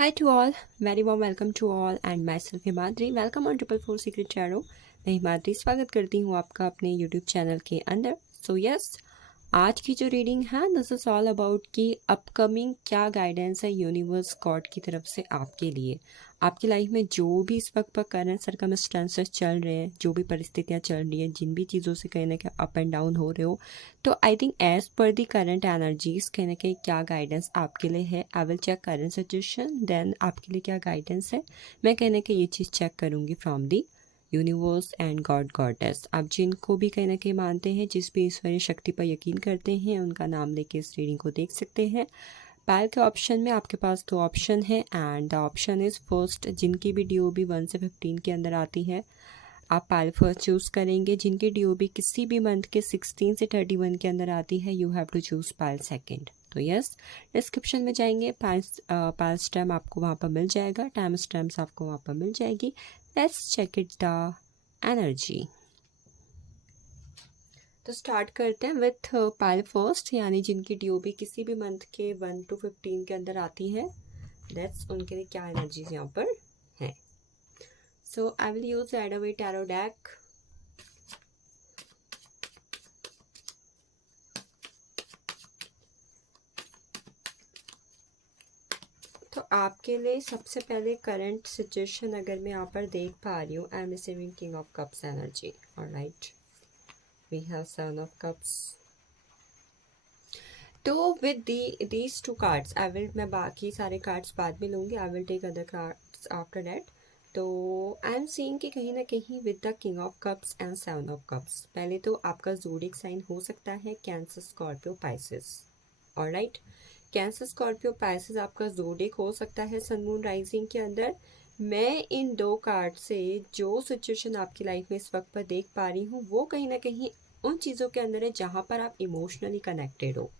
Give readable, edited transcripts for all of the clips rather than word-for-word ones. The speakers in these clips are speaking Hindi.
Hi to all, very warm welcome to all and myself Himadri welcome on 444 secret Chairo. मैं हिमाद्री स्वागत करती हूँ आपका अपने यूट्यूब चैनल के अंदर। सो यस, आज की जो रीडिंग है दिस इज़ ऑल अबाउट कि अपकमिंग क्या गाइडेंस है यूनिवर्स गॉड की तरफ से आपके लिए। आपकी लाइफ में जो भी इस वक्त पर करंट सर्कमस्टेंसेस चल रहे हैं, जो भी परिस्थितियाँ चल रही हैं, जिन भी चीज़ों से कहीं ना कहीं अप एंड डाउन हो रहे हो, तो I think as per the current energies कहीं ना कहीं क्या गाइडेंस आपके लिए है। I will check current situation, then आपके लिए क्या गाइडेंस है। मैं कहीं ना कहीं ये चीज़ चेक करूँगी from the universe and God goddess. आप जिनको भी कहीं ना कहीं मानते हैं, जिस भी ईश्वरीय शक्ति पर यकीन करते हैं, उनका नाम लेके इस रीडिंग को देख सकते हैं। पैल के ऑप्शन में आपके पास दो ऑप्शन है and the option is first. जिनकी भी DOB 1 से 15 के अंदर आती है आप पायल फर्स्ट चूज़ करेंगे। जिनकी DOB किसी भी मंथ के 16 से 31 के अंदर आती है you have to choose pile second. तो यस, डिस्क्रिप्शन में जाएंगे, पायल स्टैम्प आपको वहाँ पर मिल जाएगा, टाइम स्टैम्प्स आपको वहाँ पर मिल जाएगी। Let's check it the energy. तो स्टार्ट करते हैं विथ पायल फर्स्ट, यानी जिनकी DOB किसी भी मंथ के 1 to 15 के अंदर आती है। लेट्स उनके लिए क्या एनर्जीज यहाँ पर है। So I will use Adobe tarot deck. तो आपके लिए सबसे पहले करंट सिचुएशन अगर मैं यहाँ पर देख पा रही हूँ, I am receiving King of Cups energy. All right, we have 7 of Cups. तो with these two cards I will, मैं बाकी सारे कार्ड्स बाद में लूँगी, I will take other cards after that. तो आई एम सीइंग कि कहीं ना कहीं with the King of Cups and 7 of Cups, पहले तो आपका ज़ोडिक साइन हो सकता है Cancer, Scorpio, Pisces. All right, Cancer, Scorpio, Pisces आपका ज़ोडिक हो सकता है सन मून राइजिंग के अंदर। मैं इन दो कार्ड से जो सिचुएशन आपकी लाइफ में इस वक्त पर देख पा रही हूँ वो कहीं ना कहीं उन चीज़ों के अंदर है जहाँ पर आप इमोशनली कनेक्टेड हो।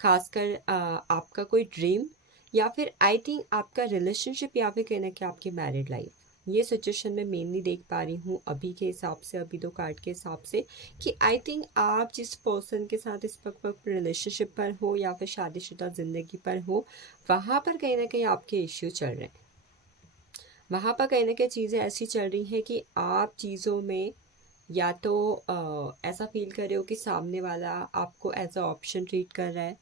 खासकर आपका कोई ड्रीम, या फिर आई थिंक आपका रिलेशनशिप, या फिर कहना कि आपकी मैरिड लाइफ। ये सिचुएशन मैं मेनली देख पा रही हूँ अभी के हिसाब से, अभी दो कार्ड के हिसाब से, कि आई थिंक आप जिस पर्सन के साथ इस वक्त रिलेशनशिप पर हो या फिर शादीशुदा ज़िंदगी पर हो, वहाँ पर कहीं ना कहीं आपके इश्यू चल रहे हैं। वहाँ पर कहीं ना कहीं चीज़ें ऐसी चल रही हैं कि आप चीज़ों में या तो ऐसा फील कर रहे हो कि सामने वाला आपको एज अ ऑप्शन ट्रीट कर रहा है,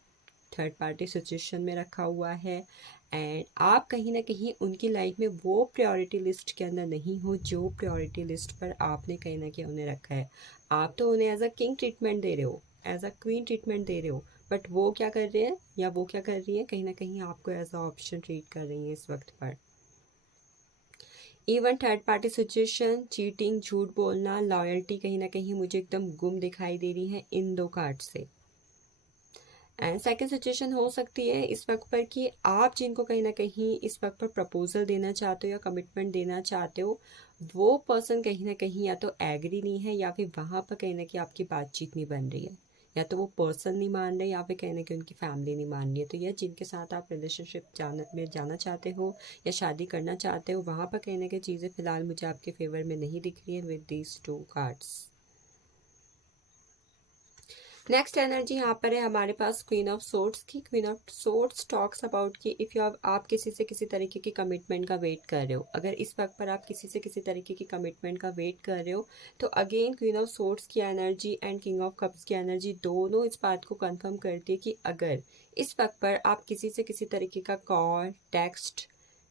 थर्ड पार्टी सिचुएशन में रखा हुआ है, एंड आप कहीं ना कहीं उनकी लाइफ में वो प्रायोरिटी लिस्ट के अंदर नहीं हो जो प्रायोरिटी लिस्ट पर आपने कहीं ना कहीं उन्हें रखा है। आप तो उन्हें एज अ किंग ट्रीटमेंट दे रहे हो, एज अ क्वीन ट्रीटमेंट दे रहे हो, बट वो क्या कर रहे हैं या वो क्या कर रही है, कहीं ना कहीं आपको एज अ ऑप्शन ट्रीट कर रही है इस वक्त पर। Even third party situation, cheating, झूठ बोलना, लॉयल्टी कहीं ना कहीं मुझे एकदम गुम दिखाई दे रही है इन दो कार्ड से। एंड सेकेंड सिचुएशन हो सकती है इस वक्त पर कि आप जिनको कहीं ना कहीं इस वक्त पर प्रपोजल देना चाहते हो या कमिटमेंट देना चाहते हो, वो पर्सन कहीं ना कहीं या तो एग्री नहीं है, या फिर वहाँ पर कहीं ना कहीं आपकी बातचीत नहीं बन रही है, या तो वो पर्सन नहीं मान रहे, या फिर कहीं ना कहीं उनकी फैमिली नहीं मान रही है। तो यह जिनके साथ आप रिलेशनशिप में जाना चाहते हो या शादी करना चाहते हो, वहाँ पर कहीं ना कहीं चीज़ें फिलहाल मुझे आपके फेवर में नहीं दिख रही है with these two cards. Next energy यहाँ पर है हमारे पास क्वीन ऑफ सोर्ड्स की। Queen of swords talks about कि इफ़ यू आप किसी से किसी तरीके की कमिटमेंट का वेट कर रहे हो, अगर इस वक्त पर आप किसी से किसी तरीके की कमिटमेंट का वेट कर रहे हो, तो अगेन क्वीन ऑफ सोर्ड्स की energy and king of cups की एनर्जी दोनों इस बात को कंफर्म करती है कि अगर इस वक्त पर आप किसी से किसी तरीके का call, text,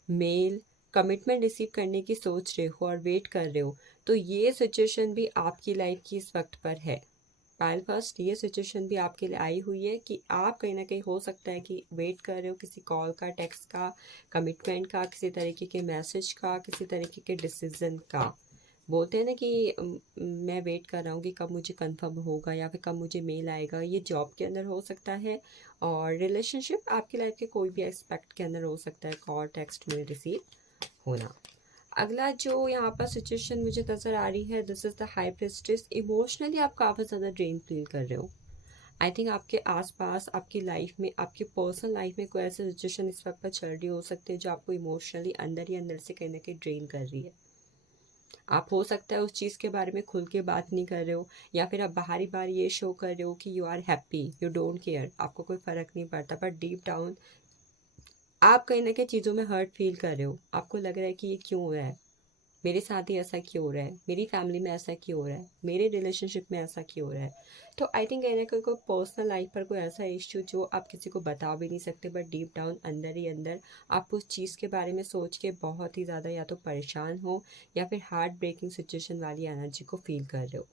mail, commitment receive करने की सोच रहे हो और वेट कर रहे हो, तो ये सिचुएशन भी आपकी लाइफ की इस वक्त पर है। पायल फर्स्ट, ये सिचुएशन भी आपके लिए आई हुई है कि आप कहीं ना कहीं हो सकता है कि वेट कर रहे हो किसी कॉल का, टेक्स्ट का, कमिटमेंट का, किसी तरीके के मैसेज का, किसी तरीके के डिसीजन का। बोलते हैं ना कि मैं वेट कर रहा हूँ कि कब मुझे कंफर्म होगा या फिर कब मुझे मेल आएगा। ये जॉब के अंदर हो सकता है, और रिलेशनशिप आपकी लाइफ के कोई भी एस्पेक्ट के अंदर हो सकता है, कॉल, टेक्स्ट, मेल रिसीव होना। अगला जो यहाँ पर सिचुएशन मुझे नज़र आ रही है, this is the high priestess. Emotionally आप काफ़ी ज़्यादा ड्रेन फील कर रहे हो। आई थिंक आपके आसपास, आपकी लाइफ में, आपकी पर्सनल लाइफ में कोई ऐसी सिचुएशन इस वक्त पर चल रही हो सकती है जो आपको इमोशनली अंदर ही अंदर से कहीं ना कहीं ड्रेन कर रही है। आप हो सकता है उस चीज़ के बारे में खुल के बात नहीं कर रहे हो, या फिर आप बाहरी बार ये शो कर रहे हो कि you are happy, you don't care, आपको कोई फ़र्क नहीं पड़ता, बट डीप डाउन आप कहीं ना कहीं चीज़ों में हर्ट फील कर रहे हो, आपको लग रहा है कि ये क्यों हो रहा है, मेरे साथ ही ऐसा क्यों हो रहा है, मेरी फैमिली में ऐसा क्यों हो रहा है, मेरे रिलेशनशिप में ऐसा क्यों हो रहा है। तो आई थिंक कहीं ना कहीं कोई पर्सनल लाइफ पर कोई ऐसा इश्यू जो आप किसी को बता भी नहीं सकते, बट डीप डाउन अंदर ही अंदर आप उस चीज़ के बारे में सोच के बहुत ही ज़्यादा या तो परेशान हो या फिर हार्ट ब्रेकिंग सिचुएशन वाली एनर्जी को फील कर रहे हो।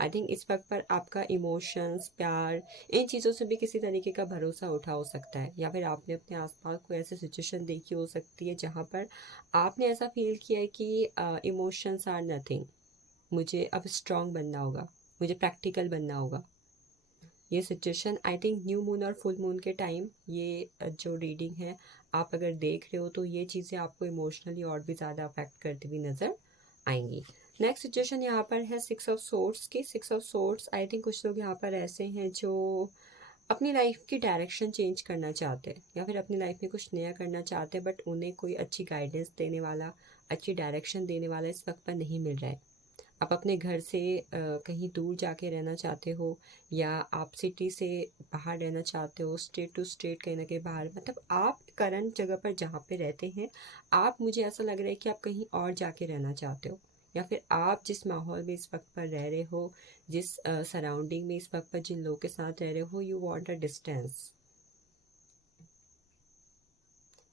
आई थिंक इस वक्त पर आपका इमोशंस, प्यार, इन चीज़ों से भी किसी तरीके का भरोसा उठा हो सकता है, या फिर आपने अपने आसपास कोई ऐसी सिचुएशन देखी हो सकती है जहाँ पर आपने ऐसा फील किया है कि इमोशंस आर नथिंग, मुझे अब स्ट्रांग बनना होगा, मुझे प्रैक्टिकल बनना होगा। ये situation I think new moon और फुल मून के टाइम ये जो रीडिंग है आप अगर देख रहे हो तो ये चीज़ें आपको इमोशनली और भी ज़्यादा अफेक्ट करती हुई नज़र आएंगी। नेक्स्ट सिचुएशन यहाँ पर है सिक्स ऑफ सोर्ड्स की। Six of swords I think कुछ लोग यहाँ पर ऐसे हैं जो अपनी लाइफ की डायरेक्शन चेंज करना चाहते हैं या फिर अपनी लाइफ में कुछ नया करना चाहते हैं, बट उन्हें कोई अच्छी गाइडेंस देने वाला, अच्छी डायरेक्शन देने वाला इस वक्त पर नहीं मिल रहा है। आप अपने घर से कहीं दूर जाके रहना चाहते हो, या आप सिटी से बाहर रहना चाहते हो, स्टेट टू स्टेट कहीं ना कहीं बाहर, मतलब आप करंट जगह पर जहाँ पे रहते हैं आप, मुझे ऐसा लग रहा है कि आप कहीं और जाके रहना चाहते हो, या फिर आप जिस माहौल में इस वक्त पर रह रहे हो, जिस सराउंडिंग में इस वक्त पर जिन लोगों के साथ रह रहे हो, यू वांट अ डिस्टेंस।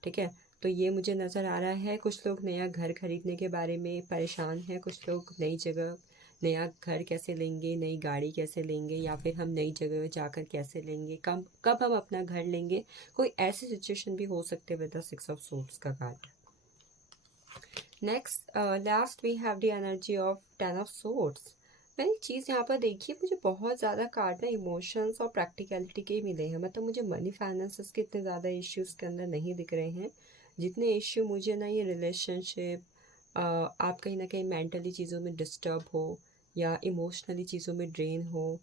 ठीक है, तो ये मुझे नज़र आ रहा है। कुछ लोग नया घर खरीदने के बारे में परेशान हैं, कुछ लोग नई जगह, नया घर कैसे लेंगे, नई गाड़ी कैसे लेंगे, या फिर हम नई जगह जाकर कैसे लेंगे, कब कब हम अपना घर लेंगे, कोई ऐसी सिचुएशन भी हो सकते हैं with the Six of Swords का card. Next last we have the energy of Ten of Swords. मैंने एक चीज़ यहाँ पर देखी है, मुझे बहुत ज़्यादा कार्ड ना इमोशंस और प्रैक्टिकलिटी के ही मिले हैं, मतलब मुझे मनी फाइनेंसेस के इतने ज़्यादा इश्यूज़ के अंदर नहीं दिख रहे हैं जितने इश्यू मुझे ना ये रिलेशनशिप, आप कहीं ना कहीं मेंटली चीज़ों में डिस्टर्ब हो या इमोशनली चीज़ों में ड्रेन हो,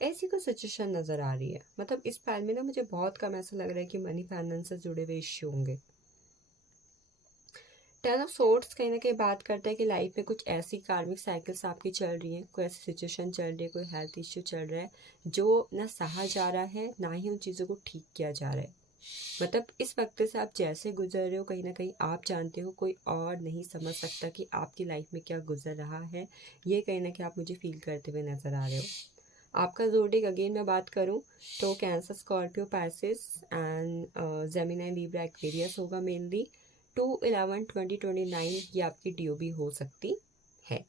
ऐसी कोई सिचुएशन नज़र आ रही है। मतलब इस फाइल में ना मुझे बहुत कम ऐसा लग रहा है कि मनी फाइनेंस से जुड़े हुए इश्यू होंगे। टेन ऑफ सोर्ड्स कहीं ना कहीं बात करता है कि लाइफ में कुछ ऐसी कार्मिक साइकिल्स आपकी चल रही हैं, कोई ऐसी सिचुएशन चल रही है, कोई हेल्थ इश्यू चल रहा है जो ना सहा जा रहा है ना ही उन चीज़ों को ठीक किया जा रहा है। मतलब इस वक्त से आप जैसे गुजर रहे हो कहीं ना कहीं आप जानते हो, कोई और नहीं समझ सकता कि आपकी लाइफ में क्या गुजर रहा है। ये कहीं ना कहीं आप मुझे फील करते हुए नज़र आ रहे हो। आपका ज़ोडिक अगेन मैं बात करूं तो cancer, Scorpio, Pisces and Gemini, Libra, Aquarius होगा मेनली। 2/11/2029 ये आपकी डीओबी हो सकती है।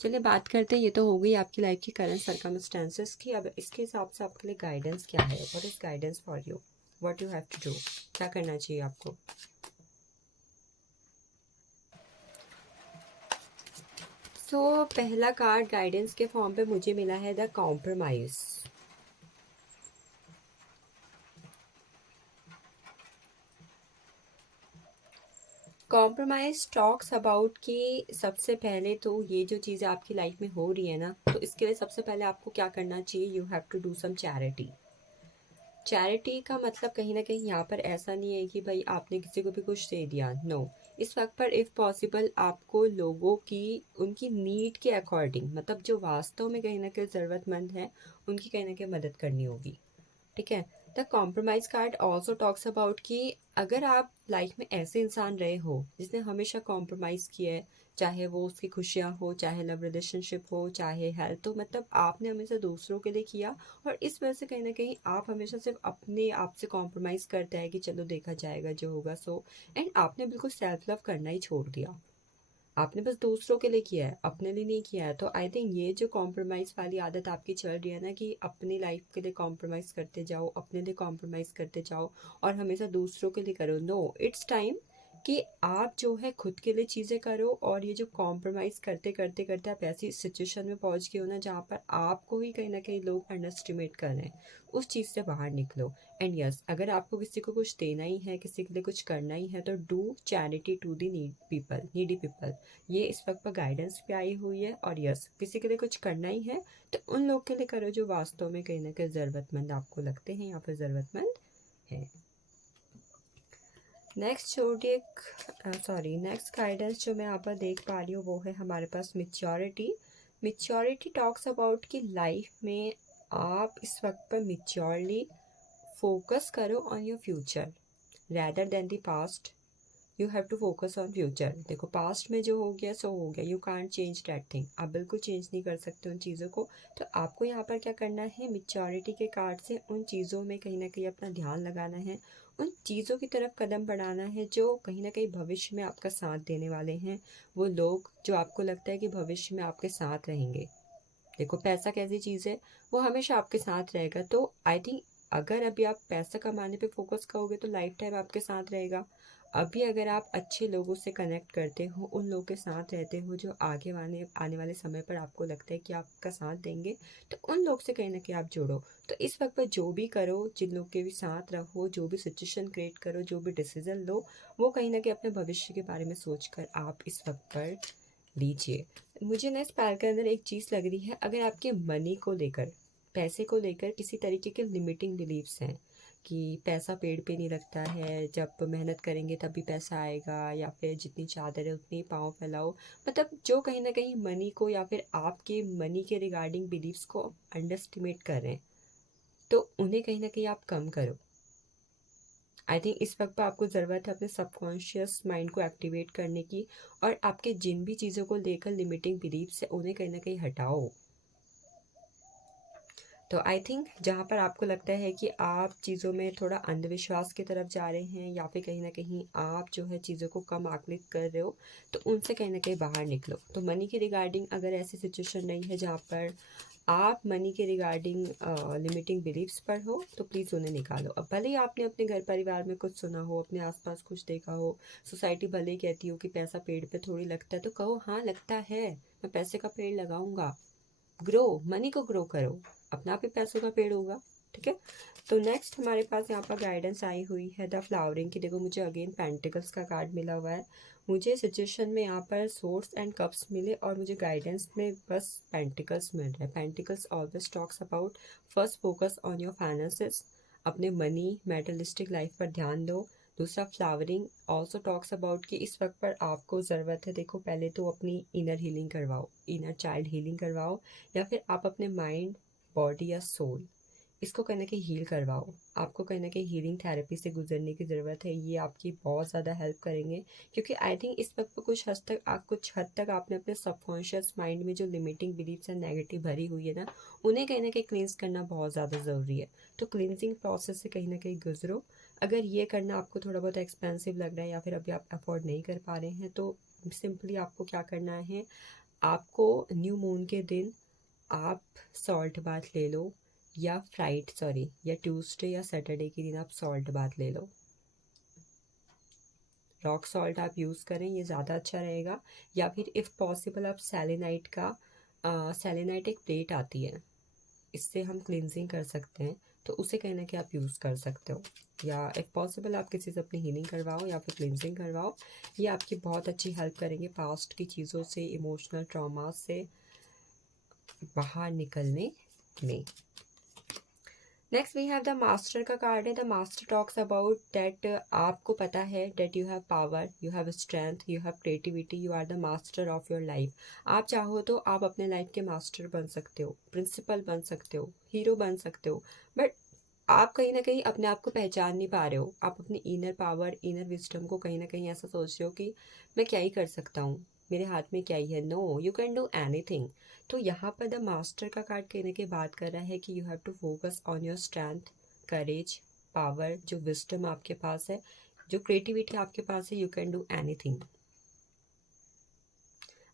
चलिए बात करते हैं, ये तो हो गई आपकी लाइफ की करंट सर्कमस्टेंसेस की। अब इसके हिसाब से आपके लिए गाइडेंस क्या है, what is guidance for you, what you have to do, क्या करना चाहिए आपको। सो पहला कार्ड गाइडेंस के फॉर्म पे मुझे मिला है the compromise. Compromise talks about कि सबसे पहले तो ये जो चीज़ें आपकी लाइफ में हो रही है ना, तो इसके लिए सबसे पहले आपको क्या करना चाहिए, you have to do some charity. Charity का मतलब कहीं ना कहीं यहाँ पर ऐसा नहीं है कि भाई आपने किसी को भी कुछ दे दिया, नो। इस वक्त पर इफ़ पॉसिबल आपको लोगों की, उनकी नीड के अकॉर्डिंग, मतलब जो वास्तव में कहीं ना कहीं ज़रूरतमंद है, उनकी कहीं ना कहीं मदद करनी होगी। ठीक है। The compromise card also talks about कि अगर आप लाइफ में ऐसे इंसान रहे हो जिसने हमेशा कॉम्प्रोमाइज़ किया है, चाहे वो उसकी खुशियाँ हो, चाहे लव रिलेशनशिप हो, चाहे हेल्थ हो, मतलब आपने हमेशा दूसरों के लिए किया, और इस वजह से कहीं ना कहीं आप हमेशा सिर्फ अपने आप से कॉम्प्रोमाइज़ करते हैं कि चलो देखा जाएगा जो होगा सो, एंड आपने बिल्कुल सेल्फ लव करना ही छोड़ दिया। आपने बस दूसरों के लिए किया है, अपने लिए नहीं किया है। तो आई थिंक ये जो कॉम्प्रोमाइज़ वाली आदत आपकी चल रही है ना, कि अपनी लाइफ के लिए कॉम्प्रोमाइज़ करते जाओ, अपने लिए कॉम्प्रोमाइज़ करते जाओ और हमेशा दूसरों के लिए करो, नो, इट्स टाइम कि आप जो है खुद के लिए चीज़ें करो। और ये जो कॉम्प्रोमाइज़ करते करते करते आप ऐसी सिचुएशन में पहुंच गए हो ना जहाँ पर आपको ही कहीं ना कहीं लोग अंडर एस्टिमेट कर रहे हैं, उस चीज़ से बाहर निकलो। एंड यस, अगर आपको किसी को कुछ देना ही है, किसी के लिए कुछ करना ही है, तो do charity to the needy people. ये इस वक्त पर गाइडेंस भी आई हुई है। और यस, किसी के लिए कुछ करना ही है तो उन लोग के लिए करो जो वास्तव में कहीं ना कहीं ज़रूरतमंद आपको लगते हैं या फिर ज़रूरतमंद है। नेक्स्ट जोडिक, नेक्स्ट गाइडेंस जो मैं यहाँ पर देख पा रही हूँ वो है हमारे पास मिच्योरिटी। मिच्योरिटी टॉक्स अबाउट कि लाइफ में आप इस वक्त पर मिच्योरली फोकस करो on your future. Rather than the past you have to focus on future. देखो पास्ट में जो हो गया सो हो गया, you can't change that thing, आप बिल्कुल चेंज नहीं कर सकते उन चीज़ों को। तो आपको यहाँ पर क्या करना है, मेच्योरिटी के कार्ड से उन चीज़ों में कहीं ना कहीं अपना ध्यान लगाना है, उन चीज़ों की तरफ कदम बढ़ाना है जो कहीं ना कहीं भविष्य में आपका साथ देने वाले हैं, वो लोग जो आपको लगता है कि भविष्य में आपके साथ रहेंगे। देखो पैसा कैसी चीज़ है, वो हमेशा आपके साथ रहेगा। तो आई थिंक अगर अभी आप पैसा कमाने पे फोकस करोगे तो लाइफ टाइम आपके साथ रहेगा। अभी अगर आप अच्छे लोगों से कनेक्ट करते हो, उन लोगों के साथ रहते हो जो आने वाले समय पर आपको लगता है कि आपका साथ देंगे, तो उन लोग से कहीं ना कहीं आप जुड़ो। तो इस वक्त पर जो भी करो, जिन लोग के भी साथ रहो, जो भी सिचुएशन क्रिएट करो, जो भी डिसीजन लो, वो कहीं ना कहीं अपने भविष्य के बारे में सोचकर आप इस वक्त पर लीजिए। मुझे ना इस पैर के अंदर एक चीज़ लग रही है, अगर आपके मनी को लेकर, पैसे को लेकर किसी तरीके के लिमिटिंग बिलीव्स हैं कि पैसा पेड़ पे नहीं लगता है, जब मेहनत करेंगे तभी पैसा आएगा, या फिर जितनी चादर है उतनी पाँव फैलाओ, मतलब जो कहीं ना कहीं मनी को या फिर आपके मनी के रिगार्डिंग बिलीव्स को अंडर एस्टिमेट कर रहे हैं, तो उन्हें कहीं ना कहीं आप कम करो। आई थिंक इस वक्त पर आपको ज़रूरत है अपने सबकॉन्शियस माइंड को एक्टिवेट करने की, और आपके जिन भी चीज़ों को लेकर लिमिटिंग बिलीव्स है उन्हें कहीं ना कहीं हटाओ। तो आई थिंक जहाँ पर आपको लगता है कि आप चीज़ों में थोड़ा अंधविश्वास की तरफ जा रहे हैं, या फिर कहीं ना कहीं आप जो है चीज़ों को कम आकलित कर रहे हो, तो उनसे कहीं ना कहीं बाहर निकलो। तो मनी के रिगार्डिंग अगर ऐसी सिचुएशन नहीं है जहाँ पर आप मनी के रिगार्डिंग लिमिटिंग बिलीव्स पर हो, तो प्लीज़ उन्हें निकालो। अब भले ही आपने अपने घर परिवार में कुछ सुना हो, अपने आसपास कुछ देखा हो, सोसाइटी भले ही कहती हो कि पैसा पेड़ पे थोड़ी लगता है, तो कहो हाँ लगता है, मैं पैसे का पेड़ लगाऊंगा। ग्रो, मनी को ग्रो करो, अपना भी पैसों का पेड़ होगा। ठीक है। तो नेक्स्ट हमारे पास यहाँ पर गाइडेंस आई हुई है द फ्लावरिंग की। देखो मुझे अगेन पेंटिकल्स का कार्ड मिला हुआ है, मुझे सिचुएशन में यहाँ पर सोर्स एंड कप्स मिले, और मुझे गाइडेंस में बस पेंटिकल्स मिल रहा है। Pentacles always talks about first focus on your finances, अपने मनी मेटलिस्टिक लाइफ पर ध्यान दो। दूसरा फ्लावरिंग ऑल्सो टॉक्स अबाउट कि इस वक्त पर आपको ज़रूरत है, देखो पहले तो अपनी इनर हीलिंग करवाओ, इनर चाइल्ड हीलिंग करवाओ, या फिर आप अपने माइंड, बॉडी या सोल, इसको कहीं ना कहीं हील करवाओ। आपको कहीं ना कहीं हीलिंग थेरेपी से गुजरने की ज़रूरत है, ये आपकी बहुत ज़्यादा हेल्प करेंगे। क्योंकि आई थिंक इस वक्त पर कुछ हद तक आपने अपने सबकॉन्शियस माइंड में जो लिमिटिंग बिलीफ्स एंड नेगेटिव भरी हुई है ना, उन्हें कहीं ना कहीं क्लींस करना बहुत ज़्यादा ज़रूरी है। तो क्लींजिंग प्रोसेस से कहीं ना कहीं गुजरो। अगर ये करना आपको थोड़ा बहुत एक्सपेंसिव लग रहा है, या फिर अभी आप अफोर्ड नहीं कर पा रहे हैं, तो सिंपली आपको क्या करना है, आपको न्यू मून के दिन आप सॉल्ट बाथ ले लो, या ट्यूसडे या सैटरडे के दिन आप सॉल्ट बाथ ले लो। रॉक सॉल्ट आप यूज़ करें, ये ज़्यादा अच्छा रहेगा। या फिर इफ़ पॉसिबल आप सेलेनाइट एक प्लेट आती है, इससे हम क्लिनजिंग कर सकते हैं, तो उसे कहीं ना कहीं आप यूज़ कर सकते हो। या इफ़ पॉसिबल आप किसी से अपनी हीलिंग करवाओ या फिर क्लिनजिंग करवाओ, ये आपकी बहुत अच्छी हेल्प करेंगे पास्ट की चीज़ों से, इमोशनल ट्रॉमा से बाहर निकलने में। Next we have the master का कार्ड है। The master talks about that आपको पता है that you have power, you have strength, you have creativity, you are the master of your life. आप चाहो तो आप अपने लाइफ के मास्टर बन सकते हो, प्रिंसिपल बन सकते हो, हीरो बन सकते हो, बट आप कहीं ना कहीं अपने आप को पहचान नहीं पा रहे हो। आप अपनी इनर पावर, इनर विजडम को कहीं ना कहीं ऐसा सोच रहे हो कि मैं क्या ही कर सकता हूँ, मेरे हाथ में क्या ही है। No, you can do anything. तो यहाँ पर द मास्टर का कार्ड कहने के बात कर रहा है कि you have to focus on your strength, courage, power, जो विजडम आपके पास है, जो क्रिएटिविटी आपके पास है, यू कैन डू एनीथिंग।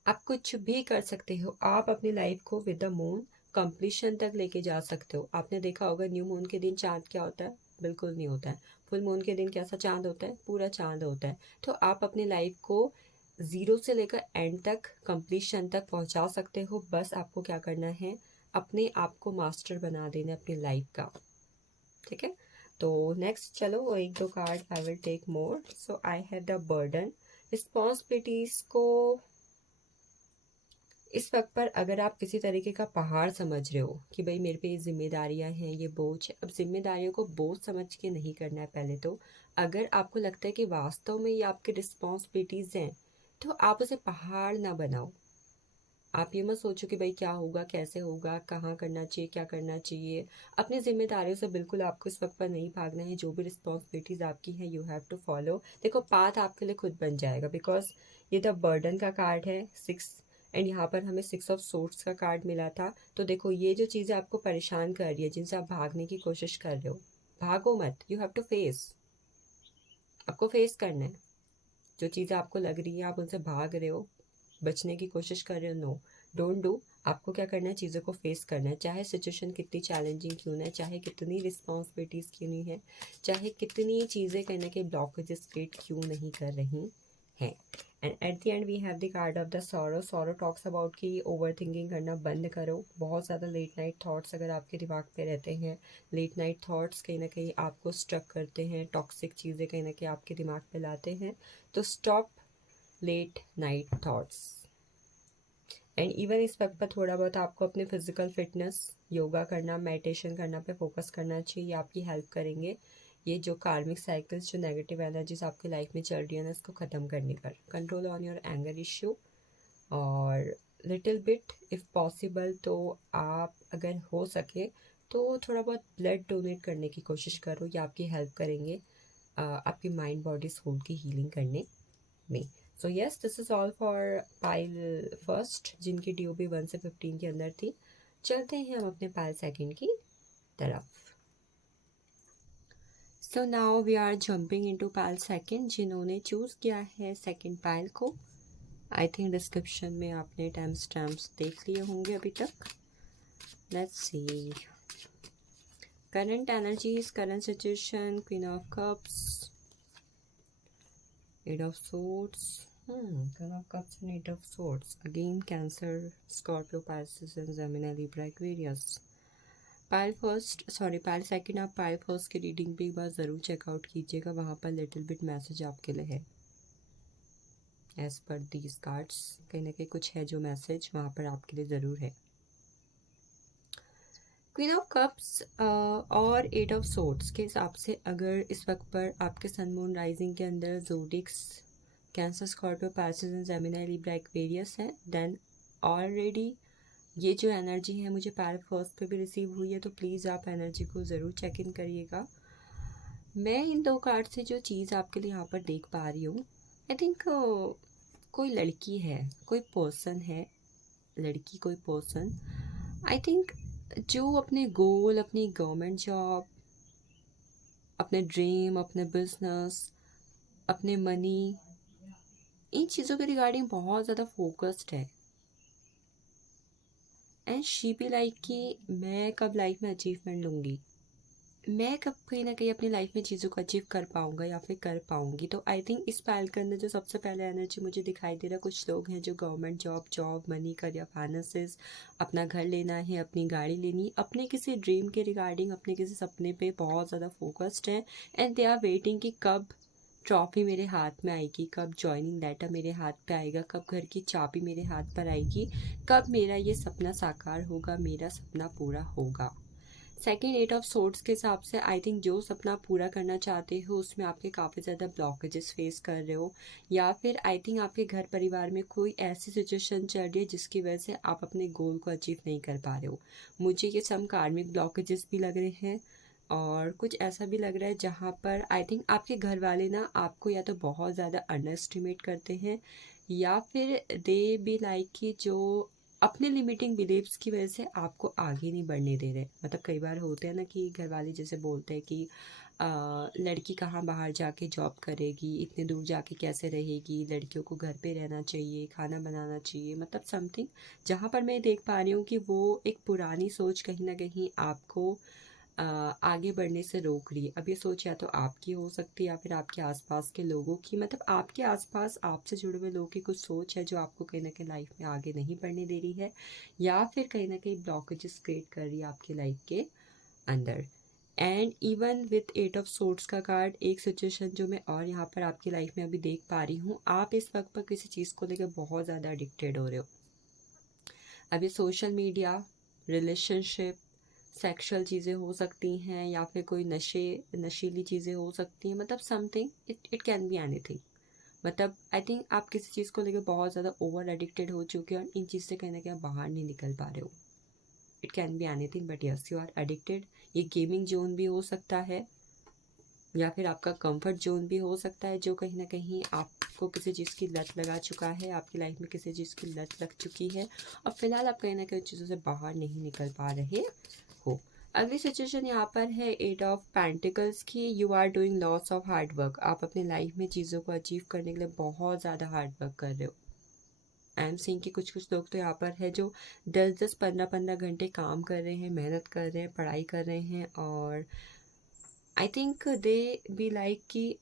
आप कुछ भी कर सकते हो। आप अपनी लाइफ को विद द मून कंप्लीशन तक लेके जा सकते हो। आपने देखा होगा न्यू मून के दिन चांद क्या होता है, बिल्कुल नहीं होता है। फुल मून के दिन कैसा चांद होता है, पूरा चांद होता है। तो आप अपनी लाइफ को ज़ीरो से लेकर एंड तक, कंप्लीशन तक पहुंचा सकते हो। बस आपको क्या करना है, अपने आप को मास्टर बना देना अपनी लाइफ का। ठीक है। तो नेक्स्ट चलो एक दो card I will take more. So I have the burden, responsibilities को इस वक्त पर अगर आप किसी तरीके का पहाड़ समझ रहे हो कि भाई मेरे पे ये जिम्मेदारियां हैं, ये बोझ है, अब जिम्मेदारियों को बोझ समझ के नहीं करना है। पहले तो अगर आपको लगता है कि वास्तव में ये आपकी रिस्पॉन्सिबिलिटीज़ हैं, तो आप उसे पहाड़ ना बनाओ। आप ये मत सोचो कि भाई क्या होगा, कैसे होगा, कहाँ करना चाहिए, क्या करना चाहिए। अपनी जिम्मेदारियों से बिल्कुल आपको इस वक्त पर नहीं भागना है। जो भी रिस्पॉन्सिबिलिटीज़ आपकी हैं यू हैव टू फॉलो। देखो पाथ आपके लिए खुद बन जाएगा, बिकॉज ये द बर्डन का कार्ड है 6, एंड यहाँ पर हमें 6 ऑफ सोर्ड्स का कार्ड मिला था। तो देखो ये जो चीज़ें आपको परेशान कर रही है, जिनसे आप भागने की कोशिश कर रहे हो, भागो मत। यू हैव टू फेस, आपको फेस करना है। जो चीज़ें आपको लग रही है आप उनसे भाग रहे हो, बचने की कोशिश कर रहे हो, नो, डोंट डू। आपको क्या करना है, चीज़ों को फेस करना है, चाहे सिचुएशन कितनी चैलेंजिंग क्यों ना है, चाहे कितनी रिस्पॉन्सिबिलिटीज़ क्यों नहीं है, चाहे कितनी चीज़ें करने के ब्लॉकेजेस क्रिएट क्यों नहीं कर रही हैं। And at the end we have the card of the sorrow. Sorrow talks about कि ओवर थिंकिंग करना बंद करो। बहुत ज़्यादा लेट नाइट थॉट्स अगर आपके दिमाग पे रहते हैं, लेट नाइट थॉट्स कहीं ना कहीं आपको स्ट्रक करते हैं, टॉक्सिक चीज़ें कहीं ना कहीं आपके दिमाग पे लाते हैं, तो stop late night thoughts. And even इस वक्त पर थोड़ा बहुत आपको अपने फिजिकल फिटनेस, योगा करना, मेडिटेशन करना पे फोकस करना चाहिए। ये आपकी हेल्प करेंगे ये जो कार्मिक साइकिल्स, जो नेगेटिव एनर्जीज आपकी लाइफ में चल रही है ना, इसको ख़त्म करने पर। Control on your anger issue, और लिटिल बिट इफ़ पॉसिबल तो आप अगर हो सके तो थोड़ा बहुत ब्लड डोनेट करने की कोशिश करो। ये आपकी हेल्प करेंगे आपकी माइंड बॉडी सोल की हीलिंग करने में। So yes, this is all for pile first, जिनकी DOB 1 से 15 के अंदर थी। चलते हैं हम अपने पाइल सेकंड की तरफ। So now we are jumping into pile second. जिन्होंने चूज़ किया है सेकंड पाइल को, आई थिंक डिस्क्रिप्शन में आपने टाइम स्टैम्प्स देख लिए होंगे अभी तक। Let's see current energies, current situation, queen of cups, 8 of swords, Ten of Cups and 8 of Swords. Again, Cancer, Scorpio, Pisces, and Gemini, Libra, Aquarius. Pile second आप पाइल फर्स्ट की रीडिंग भी एक बार ज़रूर चेकआउट कीजिएगा। वहाँ पर लिटिल बिट मैसेज आपके लिए है। एज पर दीज कार्ड्स कहीं ना कहीं कुछ है जो मैसेज वहाँ पर आपके लिए ज़रूर है। क्वीन ऑफ कप्स और 8 ऑफ सोर्ड्स के हिसाब से अगर इस वक्त पर आपके सन मून राइजिंग के अंदर zodiacs Cancer, Scorpio, Pisces and Gemini, Libra, Aquarius है, देन ऑलरेडी ये जो एनर्जी है मुझे पाइल फर्स्ट पे भी रिसीव हुई है। तो प्लीज़ आप एनर्जी को ज़रूर चेक इन करिएगा। मैं इन दो कार्ड से जो चीज़ आपके लिए यहाँ पर देख पा रही हूँ, आई थिंक कोई लड़की है, कोई पर्सन है, लड़की कोई पर्सन, आई थिंक जो अपने गोल, अपनी गवर्नमेंट जॉब, अपने ड्रीम, अपने बिजनेस, अपने मनी, इन चीज़ों के रिगार्डिंग बहुत ज़्यादा फोकस्ड है। एंड शी बी लाइक कि मैं कब लाइफ में अचीवमेंट लूँगी, मैं कब कहीं ना कहीं अपनी लाइफ में चीज़ों को अचीव कर पाऊँगा या फिर कर पाऊँगी। तो आई थिंक इस पाइल के अंदर जो सबसे पहले एनर्जी मुझे दिखाई दे रहा है, कुछ लोग हैं जो government job, money, career, finances, अपना घर लेना है, अपनी गाड़ी लेनी, अपने किसी ड्रीम के रिगार्डिंग, अपने किसी सपने पे बहुत ज़्यादा फोकस्ड हैं। एंड दे आर वेटिंग कि कब ट्रॉफी मेरे हाथ में आएगी, कब जॉइनिंग लेटर मेरे हाथ पे आएगा, कब घर की चाबी मेरे हाथ पर आएगी, कब मेरा ये सपना साकार होगा, मेरा सपना पूरा होगा। सेकेंड 8 ऑफ सोर्ड्स के हिसाब से आई थिंक जो सपना पूरा करना चाहते हो उसमें आपके काफ़ी ज़्यादा ब्लॉकेजेस फेस कर रहे हो, या फिर आई थिंक आपके घर परिवार में कोई ऐसी सिचुएशन चल रही है जिसकी वजह से आप अपने गोल को अचीव नहीं कर पा रहे हो। मुझे ये सम कार्मिक ब्लॉकेजेस भी लग रहे हैं, और कुछ ऐसा भी लग रहा है जहाँ पर आई थिंक आपके घर वाले ना आपको या तो बहुत ज़्यादा अंडर एस्टिमेट करते हैं, या फिर दे भी लाइक कि जो अपने लिमिटिंग बिलीव्स की वजह से आपको आगे नहीं बढ़ने दे रहे। मतलब कई बार होते हैं ना कि घर वाले जैसे बोलते हैं कि लड़की कहाँ बाहर जाके जॉब करेगी, इतने दूर जाके कैसे रहेगी, लड़कियों को घर पे रहना चाहिए, खाना बनाना चाहिए, मतलब समथिंग जहाँ पर मैं देख पा रही हूँ कि वो एक पुरानी सोच कहीं ना कहीं आपको आगे बढ़ने से रोक रही है। अब ये सोच या तो आपकी हो सकती है या फिर आपके आसपास के लोगों की, मतलब आपके आसपास आपसे जुड़े हुए लोगों की कुछ सोच है जो आपको कहीं ना कहीं लाइफ में आगे नहीं बढ़ने दे रही है, या फिर कहीं ना कहीं ब्लॉकेजेस क्रिएट कर रही है आपकी लाइफ के अंदर। And even with 8 of Swords का कार्ड, एक सिचुएशन जो मैं और यहाँ पर आपकी लाइफ में अभी देख पा रही हूँ, आप इस वक्त पर किसी चीज़ को लेकर बहुत ज़्यादा एडिक्टेड हो रहे हो। अभी सोशल मीडिया, रिलेशनशिप, सेक्सुअल चीज़ें हो सकती हैं, या फिर कोई नशीली चीज़ें हो सकती हैं, मतलब something, it can be anything. मतलब आई थिंक आप किसी चीज़ को लेकर बहुत ज़्यादा ओवर एडिक्टेड हो चुके हो और इन चीज़ से कहीं ना कहीं आप बाहर नहीं निकल पा रहे हो। It can be anything but yes you are addicted. ये गेमिंग जोन भी हो सकता है या फिर आपका कंफर्ट जोन भी हो सकता है, जो कहीं ना कहीं आपको किसी चीज़ की लत लगा चुका है, आपकी लाइफ में किसी चीज़ की लत लग चुकी है और फिलहाल आप कहीं ना कहीं चीज़ों से बाहर नहीं निकल पा रहे हो। अगली सिचुएशन यहाँ पर है 8 ऑफ पेंटिकल्स की। You are doing lots of hard work. आप अपने लाइफ में चीज़ों को अचीव करने के लिए बहुत ज़्यादा हार्ड वर्क कर रहे हो। आई एम सीइंग कि कुछ लोग तो यहाँ पर है जो 10-10 15-15 घंटे काम कर रहे हैं, मेहनत कर रहे हैं, पढ़ाई कर रहे हैं और I think they be like कि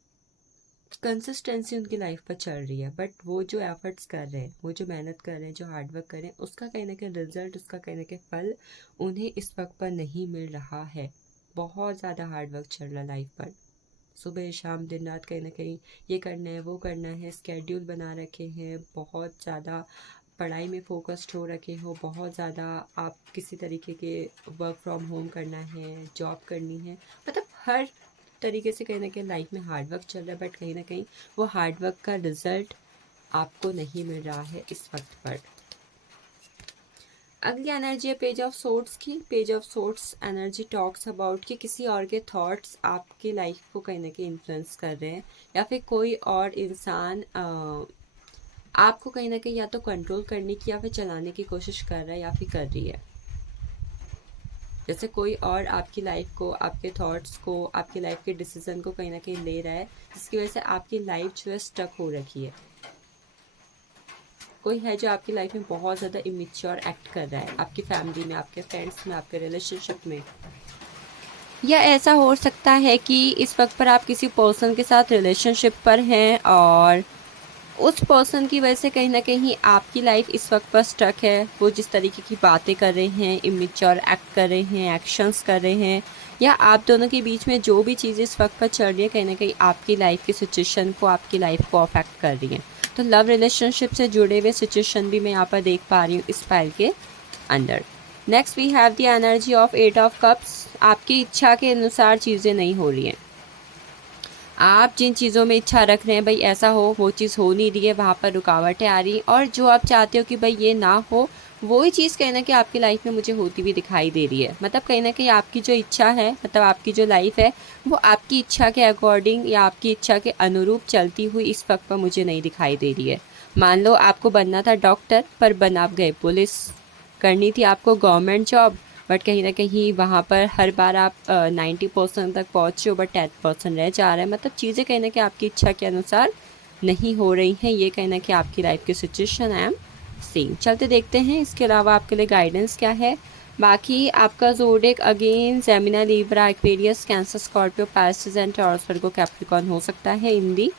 कंसिस्टेंसी उनकी लाइफ पर चल रही है, बट वो जो एफर्ट्स कर रहे हैं, वो जो मेहनत कर रहे हैं, जो हार्डवर्क कर रहे हैं, उसका कहीं ना कहीं रिजल्ट, उसका कहीं ना कहीं फल उन्हें इस वक्त पर नहीं मिल रहा है। बहुत ज़्यादा हार्डवर्क चल रहा है लाइफ पर, सुबह शाम दिन रात कहीं ना कहीं ये करना है, वो करना है, स्केड्यूल बना रखे हैं, बहुत ज़्यादा पढ़ाई में फोकस्ड हो रखे हो, बहुत ज़्यादा आप किसी तरीके के वर्क फ्रॉम होम करना है, जॉब करनी है, मतलब हर तरीके से कहीं ना कहीं लाइफ में हार्डवर्क चल रहा है, बट कहीं ना कहीं वो हार्डवर्क का रिजल्ट आपको नहीं मिल रहा है इस वक्त पर। अगली एनर्जी है पेज ऑफ सोर्ट्स की। Page of sorts energy talks about कि किसी और के थॉट्स आपकी लाइफ को कहीं ना कहीं इन्फ्लुएंस कर रहे हैं या फिर कोई और इंसान आपको कहीं ना कहीं या तो कंट्रोल करने की या फिर चलाने की कोशिश कर रहा है या फिर कर रही है। जैसे कोई और आपकी लाइफ को, आपके थॉट्स को, आपकी लाइफ के डिसीजन को कहीं ना कहीं ले रहा है, जिसकी वजह से आपकी लाइफ जो है स्टक हो रखी है। कोई है जो आपकी लाइफ में बहुत ज़्यादा इमेच्योर एक्ट कर रहा है, आपकी फैमिली में, आपके फ्रेंड्स में, आपके रिलेशनशिप में। या ऐसा हो सकता है कि इस वक्त पर आप किसी पर्सन के साथ रिलेशनशिप पर हैं और उस पर्सन की वजह से कहीं ना कहीं आपकी लाइफ इस वक्त पर स्टक है। वो जिस तरीके की बातें कर रहे हैं, इमेच्योर एक्ट कर रहे हैं, एक्शंस कर रहे हैं, या आप दोनों के बीच में जो भी चीज़ें इस वक्त पर चल रही है कहीं ना कहीं आपकी लाइफ की सिचुएशन को, आपकी लाइफ को अफेक्ट कर रही हैं। तो लव रिलेशनशिप से जुड़े हुए सिचुएशन भी मैं यहाँ पर देख पा रही हूँ इस फाइल के अंदर। Next we have the energy of 8 of cups. आपकी इच्छा के अनुसार चीज़ें नहीं हो रही हैं। आप जिन चीज़ों में इच्छा रख रहे हैं भाई ऐसा हो, वो चीज़ हो नहीं रही है, वहाँ पर रुकावटें आ रही हैं, और जो आप चाहते हो कि भाई ये ना हो, वही चीज़ कहीं ना कहीं आपकी लाइफ में मुझे होती हुई दिखाई दे रही है। मतलब कहीं ना कहीं आपकी जो इच्छा है, मतलब आपकी जो लाइफ है, वो आपकी इच्छा के अकॉर्डिंग या आपकी इच्छा के अनुरूप चलती हुई इस वक्त पर मुझे नहीं दिखाई दे रही है। मान लो आपको बनना था डॉक्टर, पर बन आप गए पुलिस। करनी थी आपको गवर्नमेंट जॉब, बट कहीं ना कहीं वहाँ पर हर बार आप 90% तक पहुँचे हो, बट 10% रह जा रहा है। मतलब चीज़ें कहीं ना कहीं आपकी इच्छा के अनुसार नहीं हो रही हैं। ये कहीं ना कहीं आपकी लाइफ की सिचुएशन आई एम सीइंग। चलते देखते हैं इसके अलावा आपके लिए गाइडेंस क्या है। बाकी आपका zodiac again Gemini, Libra, Aquarius, cancer, Scorpio, Pisces and taurus, Virgo, Capricorn हो सकता है इन दी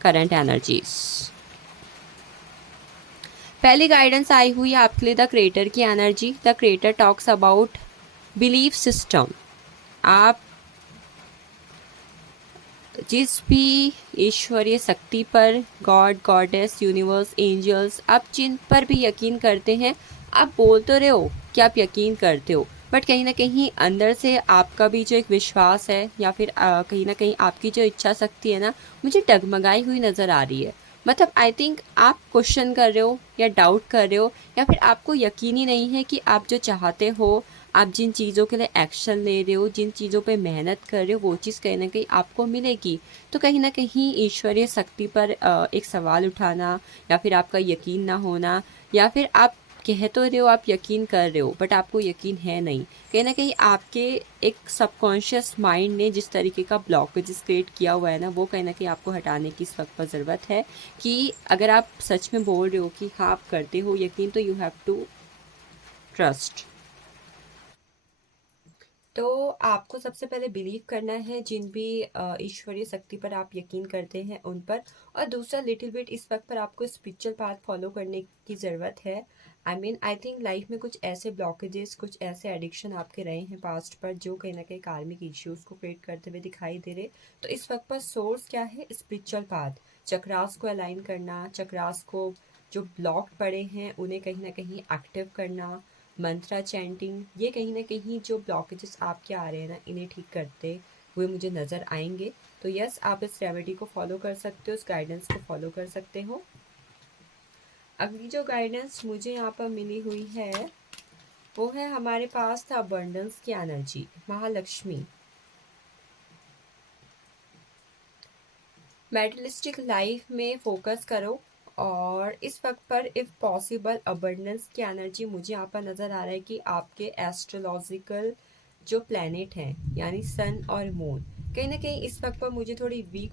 करंट एनर्जीज। पहली गाइडेंस आई हुई है आपके लिए द क्रिएटर की energy. The creator talks about belief system. आप जिस भी ईश्वरीय शक्ति पर, गॉड, गॉडेस, यूनिवर्स, एंजल्स, आप जिन पर भी यकीन करते हैं, आप बोल तो रहे हो कि आप यकीन करते हो, बट कहीं ना कहीं अंदर से आपका भी जो एक विश्वास है या फिर कहीं ना कहीं आपकी जो इच्छा शक्ति है ना, मुझे डगमगाई हुई नज़र आ रही है। मतलब आई थिंक आप क्वेश्चन कर रहे हो या डाउट कर रहे हो, या फिर आपको यकीन ही नहीं है कि आप जो चाहते हो, आप जिन चीज़ों के लिए एक्शन ले रहे हो, जिन चीज़ों पे मेहनत कर रहे हो, वो चीज़ कहीं ना कहीं आपको मिलेगी। तो कहीं ना कहीं ईश्वरीय शक्ति पर एक सवाल उठाना, या फिर आपका यकीन ना होना, या फिर आप कह तो रहे हो आप यकीन कर रहे हो बट आपको यकीन है नहीं, कहीं ना कहीं आपके एक सबकॉन्शियस माइंड ने जिस तरीके का ब्लॉकेजेस क्रिएट किया हुआ है ना, वो कहीं ना कहीं आपको हटाने की इस वक्त पर ज़रूरत है। कि अगर आप सच में बोल रहे हो कि हाँ आप करते हो यकीन, तो यू हैव टू ट्रस्ट। तो आपको सबसे पहले बिलीव करना है जिन भी ईश्वरीय शक्ति पर आप यकीन करते हैं उन पर, और दूसरा लिटिल बिट इस वक्त पर आपको स्पिरिचुअल पाथ फॉलो करने की ज़रूरत है। आई थिंक लाइफ में कुछ ऐसे ब्लॉकेजेस, कुछ ऐसे एडिक्शन आपके रहे हैं पास्ट पर, जो कहीं ना कहीं कार्मिक इश्यूज को क्रिएट करते हुए दिखाई दे रहे। तो इस वक्त पर सोर्स क्या है? स्पिरिचुअल पाथ, चक्रास को अलाइन करना, चक्रास को जो ब्लॉक पड़े हैं उन्हें कहीं ना कहीं एक्टिव करना, मंत्रा चैंटिंग, ये कहीं ना कहीं जो ब्लॉकेजेस आपके आ रहे हैं ना, इन्हें ठीक करते हुए मुझे नज़र आएंगे। तो यस, आप इस रेमेडी को फॉलो कर सकते हो, इस गाइडेंस को फॉलो कर सकते हो। अगली जो गाइडेंस मुझे यहाँ पर मिली हुई है वो है हमारे पास था अबंडेंस की एनर्जी, महालक्ष्मी। मेटलिस्टिक लाइफ में फोकस करो और इस वक्त पर इफ़ पॉसिबल अबंडेंस की एनर्जी मुझे यहाँ पर नज़र आ रहा है कि आपके एस्ट्रोलॉजिकल जो प्लैनेट हैं यानी सन और मून कहीं ना कहीं इस वक्त पर मुझे थोड़ी वीक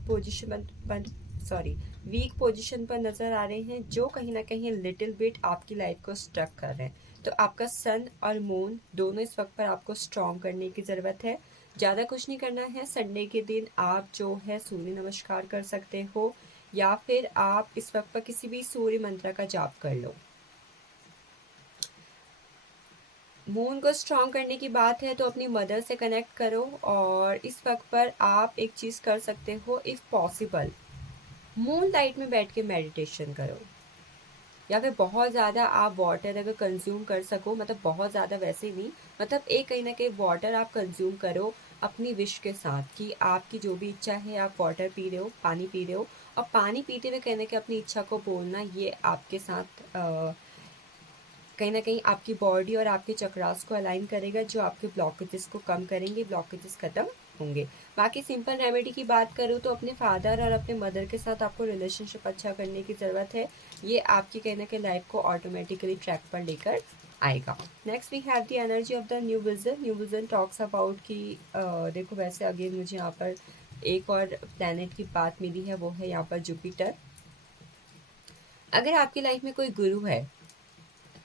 पोजीशन पर नज़र आ रहे हैं, जो कहीं ना कहीं लिटिल बिट आपकी लाइफ को स्ट्रक कर रहे हैं। तो आपका सन और मून दोनों इस वक्त पर आपको स्ट्रॉन्ग करने की ज़रूरत है। ज़्यादा कुछ नहीं करना है। संडे के दिन आप जो है सूर्य नमस्कार कर सकते हो या फिर आप इस वक्त पर किसी भी सूर्य मंत्र का जाप कर लो। मून को स्ट्रॉन्ग करने की बात है तो अपनी मदर से कनेक्ट करो और इस वक्त पर आप एक चीज़ कर सकते हो, इफ़ पॉसिबल मून लाइट में बैठ के मेडिटेशन करो या फिर बहुत ज़्यादा आप वाटर अगर कंज्यूम कर सको, मतलब बहुत ज़्यादा वैसे नहीं, मतलब एक कहीं ना कहीं वाटर आप कंज्यूम करो अपनी विश के साथ कि आपकी जो भी इच्छा है आप वाटर पी रहे हो, पानी पी रहे हो और पानी पीते हुए कहने के अपनी इच्छा को बोलना, ये आपके साथ कहीं ना कहीं आपकी बॉडी और आपके चक्रास को अलाइन करेगा, जो आपके ब्लॉकेजेस को कम करेंगे, ब्लॉकेजेस खत्म होंगे। बाकी सिंपल रेमेडी की बात करूँ तो अपने फादर और अपने मदर के साथ आपको रिलेशनशिप अच्छा करने की ज़रूरत है। ये आपकी कहीं ना कहीं लाइफ को ऑटोमेटिकली ट्रैक पर लेकर आएगा। Next we have the energy of the new vision. New vision talks about कि देखो वैसे अगेन मुझे यहाँ पर एक और प्लैनेट की बात मिली है, वो है यहाँ पर जुपिटर। अगर आपकी लाइफ में कोई गुरु है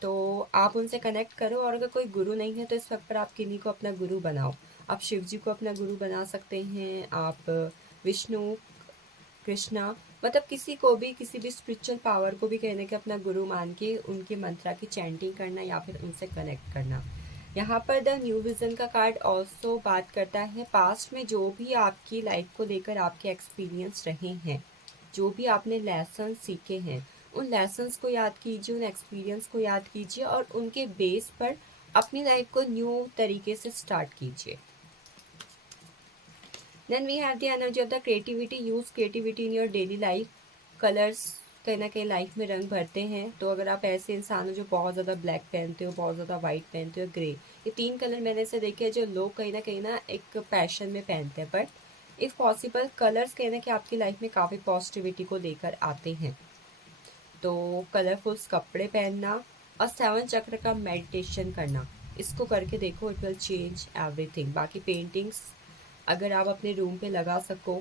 तो आप उनसे कनेक्ट करो, और अगर कोई गुरु नहीं है तो इस वक्त पर आप किन्हीं को अपना गुरु बनाओ। आप शिव जी को अपना गुरु बना सकते हैं, आप विष्णु, कृष्णा, मतलब किसी को भी, किसी भी स्पिरिचुअल पावर को भी कहने के अपना गुरु मान के उनके मंत्रा की चैंटिंग करना या फिर उनसे कनेक्ट करना। यहाँ पर द न्यू विजन का कार्ड ऑल्सो बात करता है पास्ट में जो भी आपकी लाइफ को लेकर आपके एक्सपीरियंस रहे हैं, जो भी आपने लेसन सीखे हैं, उन लेसन्स को याद कीजिए, उन एक्सपीरियंस को याद कीजिए और उनके बेस पर अपनी लाइफ को न्यू तरीके से स्टार्ट कीजिए। Then we have the energy of the creativity. Use creativity in your daily life. Colours कहीं ना कहीं लाइफ में रंग भरते हैं, तो अगर आप ऐसे इंसान हो जो बहुत ज़्यादा ब्लैक पहनते हो, बहुत ज़्यादा वाइट पहनते हो, ग्रे, ये 3 कलर मैंने से देखे हैं जो लोग कहीं ना एक पैशन में पहनते हैं, बट इफ़ पॉसिबल कलर्स कहीं ना कहीं आपकी लाइफ में काफ़ी पॉजिटिविटी को लेकर आते हैं। तो कलरफुल्स कपड़े पहनना और 7 चक्र का मेडिटेशन करना, इसको करके देखो, इट विल चेंज एवरीथिंग। बाकी पेंटिंग्स अगर आप अपने रूम पे लगा सको,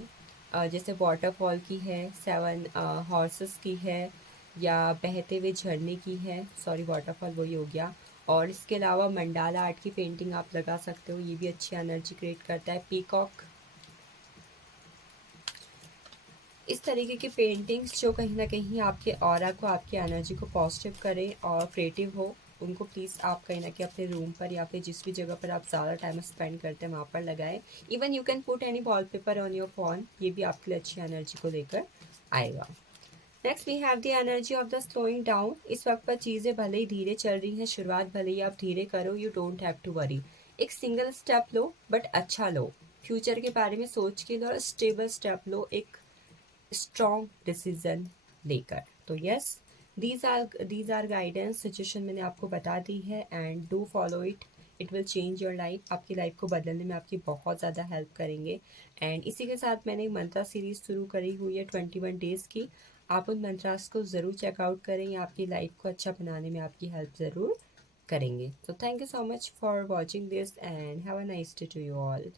जैसे वाटरफॉल की है, 7 हॉर्सेस की है, या बहते हुए झरने की है, सॉरी वाटरफॉल वही हो गया, और इसके अलावा मंडाला आर्ट की पेंटिंग आप लगा सकते हो, ये भी अच्छी एनर्जी क्रिएट करता है। पीकॉक, इस तरीके की पेंटिंग्स जो कहीं ना कहीं आपके ऑरा को, आपकी एनर्जी को पॉजिटिव करें और क्रिएटिव हो, उनको प्लीज़ आप कहीं ना कहीं अपने रूम पर या फिर जिस भी जगह पर आप ज़्यादा टाइम स्पेंड करते हैं वहाँ पर लगाएं। Even you can put any wallpaper on your phone, ये भी आपके लिए अच्छी एनर्जी को लेकर आएगा। Next we have the energy of the slowing down. इस वक्त पर चीज़ें भले ही धीरे चल रही हैं, शुरुआत भले ही आप धीरे करो, you don't have to worry. एक सिंगल स्टेप लो बट अच्छा लो, फ्यूचर के बारे में सोच के लो और स्टेबल स्टेप लो, एक स्ट्रॉन्ग डिसीजन लेकर। तो yes, these are guidance suggestion मैंने आपको बता दी है and do follow it. It will change your life, आपकी लाइफ को बदलने में आपकी बहुत ज़्यादा हेल्प करेंगे। एंड इसी के साथ मैंने एक मंत्रा सीरीज शुरू करी हुई है 21 डेज़ की। आप उन मंत्रास को ज़रूर चेकआउट करें, ये आपकी लाइफ को अच्छा बनाने में आपकी हेल्प ज़रूर करेंगे। तो thank you so much for watching this and have a nice day to you all.